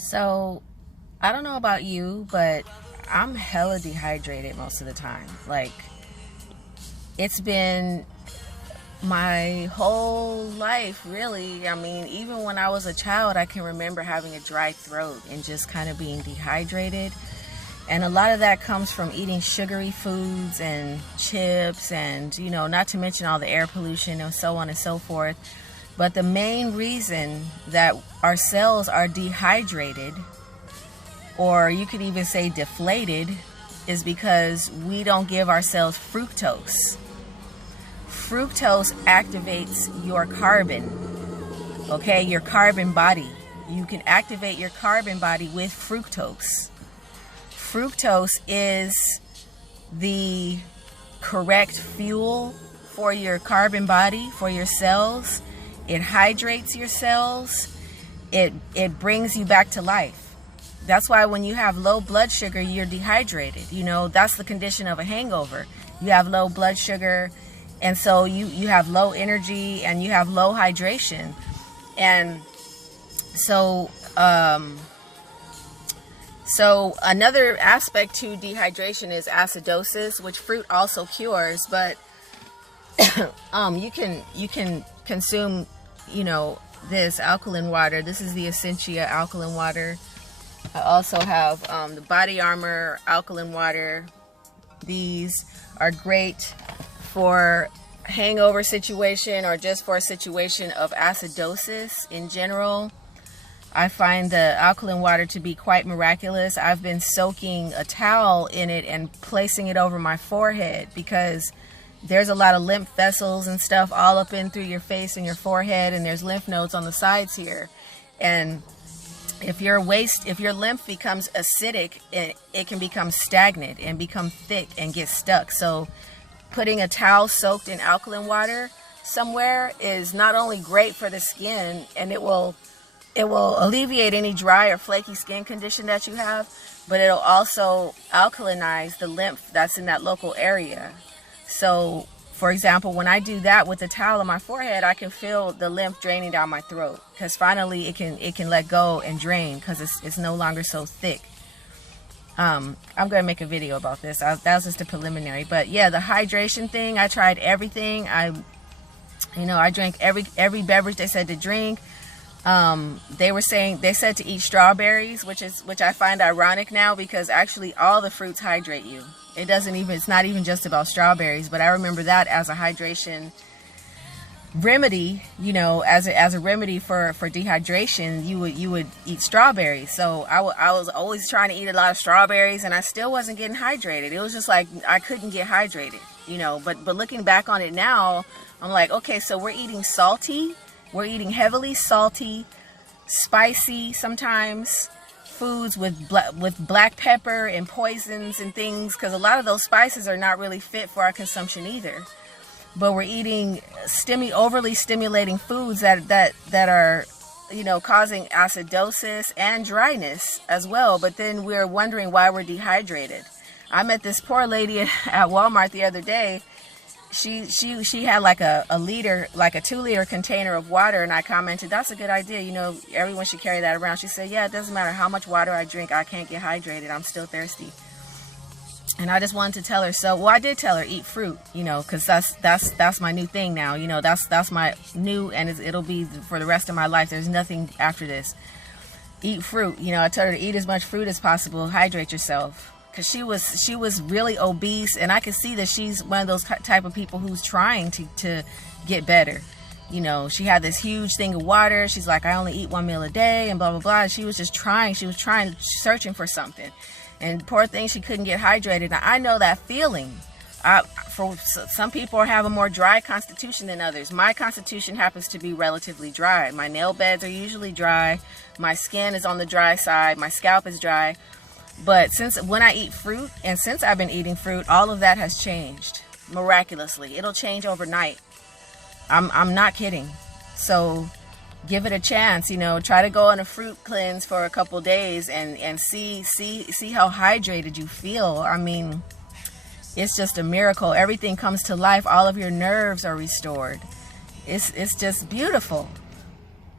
So, I don't know about you, but I'm hella dehydrated most of the time. Like, it's been my whole life, really. I mean, even when I was a child, I can remember having a dry throat and just kind of being dehydrated. And a lot of that comes from eating sugary foods and chips and, not to mention all the air pollution and so on and so forth. But the main reason that our cells are dehydrated, or you could even say deflated, is because we don't give ourselves fructose. Fructose activates your carbon, okay, your carbon body. You can activate your carbon body with fructose. Fructose is the correct fuel for your carbon body, for your cells. It hydrates your cells. It brings you back to life. That's why when you have low blood sugar, you're dehydrated. That's the condition of a hangover. You have low blood sugar, and so you have low energy and you have low hydration. And so another aspect to dehydration is acidosis, which fruit also cures, but you can consume, this alkaline water. This is the Essentia alkaline water. I also have the Body Armor alkaline water. These are great for hangover situation or just for a situation of acidosis in general. I find the alkaline water to be quite miraculous. I've been soaking a towel in it and placing it over my forehead because there's a lot of lymph vessels and stuff all up in through your face and your forehead, and there's lymph nodes on the sides here. And if your lymph becomes acidic, it can become stagnant and become thick and get stuck. So putting a towel soaked in alkaline water somewhere is not only great for the skin, and it will alleviate any dry or flaky skin condition that you have, but it'll also alkalinize the lymph that's in that local area. So, for example, when I do that with the towel on my forehead, I can feel the lymph draining down my throat because finally it can let go and drain because it's no longer so thick. I'm going to make a video about this. That was just a preliminary. But yeah, the hydration thing, I tried everything. I drank every beverage they said to drink. They said to eat strawberries, which I find ironic now because actually all the fruits hydrate you. It's not even just about strawberries, but I remember that as a hydration remedy, as a remedy for dehydration, you would eat strawberries. So I was always trying to eat a lot of strawberries and I still wasn't getting hydrated. It was just like I couldn't get hydrated, but looking back on it now, I'm like, okay, so we're eating salty. We're eating heavily salty, spicy sometimes foods with black pepper and poisons and things, because a lot of those spices are not really fit for our consumption either. But we're eating overly stimulating foods that are, causing acidosis and dryness as well. But then we're wondering why we're dehydrated. I met this poor lady at Walmart the other day. She had like a liter, like a 2-liter container of water, and I commented, that's a good idea, everyone should carry that around. She said, yeah, it doesn't matter how much water I drink, I can't get hydrated, I'm still thirsty. And I just wanted to tell her, I did tell her eat fruit, because that's my new thing now, that's my new, and it'll be for the rest of my life. There's nothing after this. Eat fruit, I told her to eat as much fruit as possible, hydrate yourself. Because she was really obese, and I could see that she's one of those type of people who's trying to get better. She had this huge thing of water. She's like, I only eat 1 meal a day, and blah, blah, blah. She was just trying. She was searching for something. And poor thing, she couldn't get hydrated. Now, I know that feeling. For some people have a more dry constitution than others. My constitution happens to be relatively dry. My nail beds are usually dry. My skin is on the dry side. My scalp is dry. But when I eat fruit, and since I've been eating fruit, all of that has changed miraculously. It'll change overnight. I'm not kidding. So give it a chance, try to go on a fruit cleanse for a couple days and see how hydrated you feel. I mean, it's just a miracle. Everything comes to life. All of your nerves are restored. It's just beautiful.